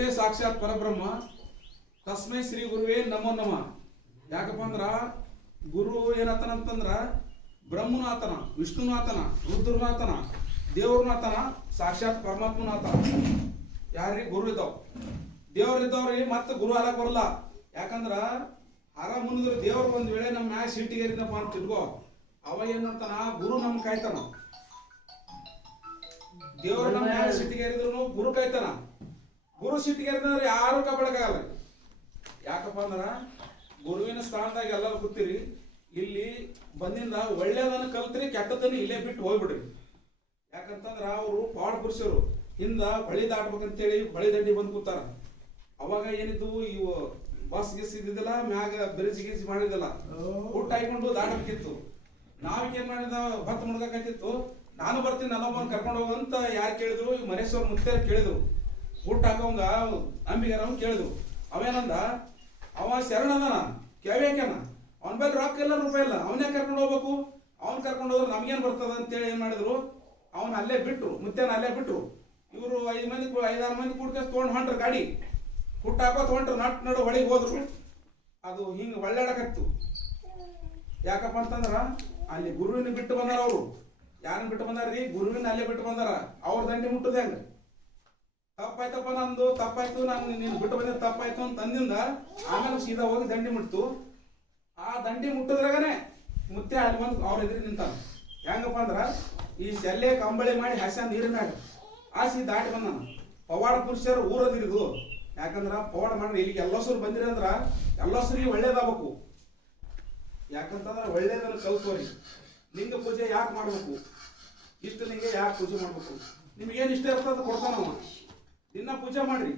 ಗುರುವೇ ಸಾಕ್ಷಾತ್ ಪರಬ್ರಹ್ಮ. ತಸ್ಮೈ ಶ್ರೀ ಗುರುವೇ ನಮೋ ನಮ. ಯಾಕಪ್ಪ ಅಂದ್ರ ಗುರು ಏನತ್ತನಂತಂದ್ರ ಬ್ರಹ್ಮನು ಆತನ, ವಿಷ್ಣುನು ಆತನ, ರುದ್ರನು ಆತನ, ದೇವ್ರನು ಆತನ, ಸಾಕ್ಷಾತ್ ಪರಮಾತ್ಮನು ಆತನ. ಯಾರ್ರಿ ಗುರು ಇದ್ದಾವ, ದೇವ್ರಿದ್ದವ್ರಿ ಮತ್ತೆ ಗುರು ಹಾಲಕ್ ಬರಲ್ಲ. ಯಾಕಂದ್ರ ಹರ ಮುನಿದ್ರು ದೇವ್ರ ಒಂದ್ ವೇಳೆ ನಮ್ಮ ಮ್ಯಾಗ ಸಿಟ್ಟಿಗೇರಿದಪ್ಪ ಅಂತ ತಿಳ್ಕೋ, ಅವ ಏನಂತಾನ ಗುರು ನಮ್ ಕಾಯ್ತಾನ. ದೇವ್ರ ನಮ್ಮ ಮ್ಯಾಗ ಸಿಟ್ಟಿಗೇರಿದ್ರು ಗುರು ಕಾಯ್ತಾನ. ಗುರು ಸಿಟ್ಟಿಗೇರಿದ್ರೆ ಯಾರು ಕಾಪಾಡಕ್ಕಾಗಲ್ಲ. ಯಾಕಪ್ಪ ಅಂದ್ರ ಗುರುವಿನ ಸ್ಥಾನದಾಗ ಎಲ್ಲರೂ ಕೂತಿರಿ. ಇಲ್ಲಿ ಬಂದಿಂದ ಒಳ್ಳೇದನ್ನ ಕಲ್ತ್ರಿ, ಕೆಟ್ಟದನ್ನ ಇಲ್ಲೇ ಬಿಟ್ಟು ಹೋಗ್ಬಿಡ್ರಿ. ಯಾಕಂತಂದ್ರ ಅವರು ಪಾಡ್ ಪುರುಷರು ಹಿಂದ ಬಳಿ ದಾಟ್ಬೇಕಂತೇಳಿ ಬಳಿ ದಂಡಿ ಬಂದು ಕೂತಾರ. ಅವಾಗ ಏನಿದ್ವು ಇವು ಬಸ್ ಗಿಸ್ ಇದ್ದಿದ್ದಿಲ್ಲ, ಮ್ಯಾಗ ಬ್ರಿಡ್ಜ್ ಗಿಜ್ ಮಾಡಿದಿಲ್ಲ, ಹುಟ್ಟು ಹಾಕೊಂಡು ದಾಟಬೇಕಿತ್ತು. ನಾವೇನ್ ಮಾಡಿದ ಭತ್ತ ಮುಡ್ಕಾಯ್ತಿತ್ತು. ನಾನು ಬರ್ತೀನಿ ನನ್ನೊಬ್ಬನ್ ಕರ್ಕೊಂಡು ಹೋಗಂತ ಯಾರು ಕೇಳಿದ್ರು, ಈ ಮನೇಶ್ವರ ಮುತ್ಯಾರ ಕೇಳಿದ್ರು. ಹುಟ್ಟು ಹಾಕೋಂಗ ಅಂಬಿಗಾರ ಕೇಳಿದ್ರು. ಅವೇನಂದ, ಅವ ಶರಣದನ ಕೇಳ್ಯಾಕೇನ, ಅವನ ಬಳಿ ರೊಕ್ಕ ಇಲ್ಲ, ರೂಪಾಯಿ ಇಲ್ಲ, ಅವನೇ ಕರ್ಕೊಂಡು ಹೋಗ್ಬೇಕು. ಅವ್ನ್ ಕರ್ಕೊಂಡು ಹೋದ್ರೆ ನಮ್ಗೇನ್ ಬರ್ತದ ಅಂತೇಳಿ ಏನ್ ಮಾಡಿದ್ರು, ಅವನ್ ಅಲ್ಲೇ ಬಿಟ್ರು, ಮುತ್ಯಾನ ಅಲ್ಲೇ ಬಿಟ್ರು. ಇವರು 5-6 ಮಂದಿ ಕೂಡ್ಕ ತೊಗೊಂಡು ಹೊಂಟ್ರ ಗಾಡಿ. ಹುಟ್ಟು ಹಾಕೋತ್ ಹೊಂಟ್ರು, ನಡು ಹೊಳಿಗೆ ಹೋದ್ರು. ಅದು ಹಿಂಗ ಒಳ್ಳಾಡಕತ್ತು. ಯಾಕಪ್ಪ ಅಂತಂದ್ರ ಅಲ್ಲಿ ಗುರುವಿನ ಬಿಟ್ಟು ಬಂದಾರ. ಅವರು ಯಾರನ್ನ ಬಿಟ್ಟು ಬಂದಾರ್ರಿ? ಗುರುವಿನ ಅಲ್ಲೇ ಬಿಟ್ಟು ಬಂದಾರ. ಅವ್ರ ದಂಡಿ ಮುಟ್ಟದ ಹೆಂಗ? ತಪ್ಪಾಯ್ತಪ್ಪ, ನಂದು ತಪ್ಪಾಯ್ತು, ನಾನು ನೀನು ಬಿಟ್ಟು ಬಂದ ತಪ್ಪಾಯ್ತು ಅಂತ ಅಂದಿಂದ ಆಮೇಲೆ ಸೀದಾ ಹೋಗಿ ದಂಡಿ ಮುಟ್ತು. ಆ ದಂಡಿ ಮುಟ್ಟದ್ರಾಗನೆ ಮುತ್ತೆ ಅಲ್ಲಿ ಬಂದು ಅವ್ರ ಎದುರು ನಿಂತಾನ. ಹೆಂಗಪ್ಪ ಅಂದ್ರ ಈ ಶಲ್ಯ ಕಂಬಳಿ ಮಾಡಿ ಹಸ ನೀರಿನಾಗ ಆಸಿ ದಾಟಿ ಬಂದಾನ. ಪವಾಡ ಪುರುಷರು ಊರದಿರಿದು. ಯಾಕಂದ್ರ ಪವಾಡ ಮಾಡ್ರಿ ಇಲ್ಲಿಗೆ ಎಲ್ಲಸರು ಬಂದಿರಿ ಅಂದ್ರ ಎಲ್ಲಸರಿಗೆ ಒಳ್ಳೇದಾಗಬೇಕು. ಯಾಕಂತಂದ್ರ ಒಳ್ಳೇದನ್ನ ಕಲ್ತೋರಿ. ಲಿಂಗ ಪೂಜೆ ಯಾಕೆ ಮಾಡ್ಬೇಕು, ಇಷ್ಟ ಲಿಂಗ ಯಾಕೆ ಪೂಜೆ ಮಾಡ್ಬೇಕು, ನಿಮ್ಗೇನು ಇಷ್ಟ ಇರ್ತದ ಕೊಡ್ತಾನವ. ದಿನ ಪೂಜೆ ಮಾಡ್ರಿ,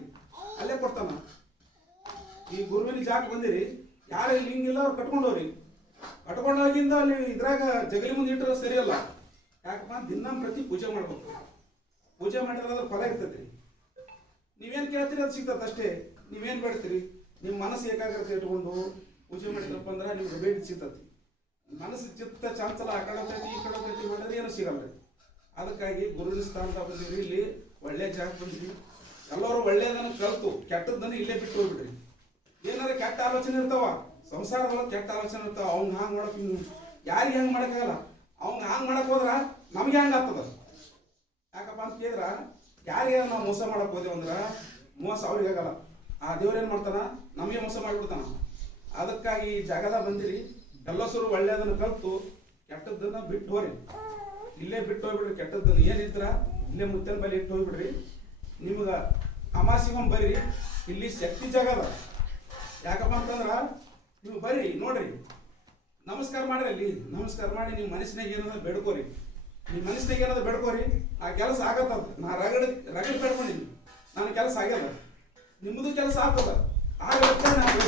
ಅಲ್ಲೇ ಕೊಡ್ತಾನ. ಈ ಗುರುವಿನ ಜಾಕ್ ಬಂದಿರಿ, ಯಾರು ಲಿಂಗ ಇಲ್ಲ ಅವ್ರು ಕಟ್ಕೊಂಡವ್ರಿ. ಕಟ್ಕೊಂಡೋಗಿಂದ ಅಲ್ಲಿ ಇದ್ರಾಗ ಜಗಲಿ ಮುಂದೆ ಇಟ್ಟರೆ ಸರಿಯಲ್ಲ. ಯಾಕಪ್ಪ ದಿನ ಪ್ರತಿ ಪೂಜೆ ಮಾಡ್ಬೇಕು. ಪೂಜೆ ಮಾಡಿದ್ರೆ ಅದ್ರ ಫಲ ಇರ್ತೈತಿ. ನೀವೇನು ಕೇಳ್ತೀರಿ ಅದು ಸಿಗ್ತದೆ ಅಷ್ಟೇ. ನೀವೇನು ಬೇಡ್ತೀರಿ, ನಿಮ್ಮ ಮನಸ್ಸು ಏಕಾಗ್ರತೆ ಇಟ್ಕೊಂಡು ಪೂಜೆ ಮಾಡಿದ್ರಪ್ಪ ಅಂದ್ರೆ ನಿಮ್ಗೆ ಬೇಡಿದ್ ಸಿಗ್ತತಿ. ಮನಸ್ಸು ಚಿತ್ತ ಚಾಂಚಲ ಆ ಕಡತೈತಿ ಈ ಕಡತೈತಿ ಮಾಡಿದ್ರೆ ಏನು ಸಿಗಲ್ಲ. ಅದಕ್ಕಾಗಿ ಗುರುವಿನ ಸ್ಥಾನದಾಗ ಬಂದಿರಿ, ಇಲ್ಲಿ ಒಳ್ಳೆ ಜಾಗ ಬಂದ್ರಿ. ಎಲ್ಲರೂ ಒಳ್ಳೆಯದನ್ನು ಕಲ್ತು ಕೆಟ್ಟದ್ದನ್ನು ಇಲ್ಲೇ ಬಿಟ್ಟು ಹೋಗ್ಬಿಡ್ರಿ. ಏನಾದ್ರೆ ಕೆಟ್ಟ ಆಲೋಚನೆ ಇರ್ತಾವ ಸಂಸಾರದೊಳಗೆ, ಕೆಟ್ಟ ಆಲೋಚನೆ ಇರ್ತಾವ. ಅವ್ನ ಹಾಂಗ್ ಮಾಡಕ್ ಯಾರಿಗೆ ಹೆಂಗ್ ಮಾಡಕ್ಕಾಗಲ್ಲ. ಅವ್ನ ಹಾಂಗ್ ಮಾಡಕ್ ಹೋದ್ರ ನಮ್ಗೆ ಹೆಂಗ್ ಆಗ್ತದ? ಯಾಕಪ್ಪ ಅಂತ ಕೇಳಿದ್ರ, ಯಾರಿಗೆ ನಾವು ಮೋಸ ಮಾಡಕ್ ಹೋದೇವ ಅಂದ್ರ ಮೋಸ ಅವ್ರಿಗೆ ಆಗಲ್ಲ. ಆ ದೇವ್ರ ಏನ್ ಮಾಡ್ತಾನ, ನಮಗೆ ಮೋಸ ಮಾಡ್ಬಿಡ್ತಾನ. ಅದಕ್ಕಾಗಿ ಈ ಜಾಗದಾಗ ಬಂದಿರಿ, ಎಲ್ಲಸರು ಒಳ್ಳೆಯದನ್ನು ಕಲ್ತು ಕೆಟ್ಟದ್ದನ್ನ ಬಿಟ್ಟು ಹೋರಿ. ಇಲ್ಲೇ ಬಿಟ್ಟು ಹೋಗ್ಬಿಡ್ರಿ. ಕೆಟ್ಟದ್ದನ್ನು ಏನಿದ್ರ ಇಲ್ಲೇ ಮುತ್ತನ ಬಲಿ ಇಟ್ಟು ಹೋಗ್ಬಿಡ್ರಿ. ನಿಮ್ಗ ಅಮಾಸಿಗೊಮ್ಮೆ ಬರ್ರಿ, ಇಲ್ಲಿ ಶಕ್ತಿ ಜಾಗ ಅದ. ಯಾಕಪ್ಪ ಅಂತಂದ್ರ ನೀವು ಬರ್ರಿ ನೋಡ್ರಿ, ನಮಸ್ಕಾರ ಮಾಡ್ರಿ. ಅಲ್ಲಿ ನಮಸ್ಕಾರ ಮಾಡಿ ನಿಮ್ಮ ಮನಸ್ಸಿನಾಗ ಏನದ ಬೇಡ್ಕೋರಿ. ನಿಮ್ಮ ಮನಸ್ಸಿನಾಗ ಏನದ ಬೇಡ್ಕೋರಿ, ಆ ಕೆಲಸ ಆಗತ್ತದ. ನಾ ರಗಡ್ ಬೇಡ್ಕೊಂಡಿನಿ, ನನ್ನ ಕೆಲಸ ಆಗ್ಯದ, ನಿಮ್ಮದು ಕೆಲಸ ಆಗ್ತದ. ಆಗತ್ತೆ ನಾನು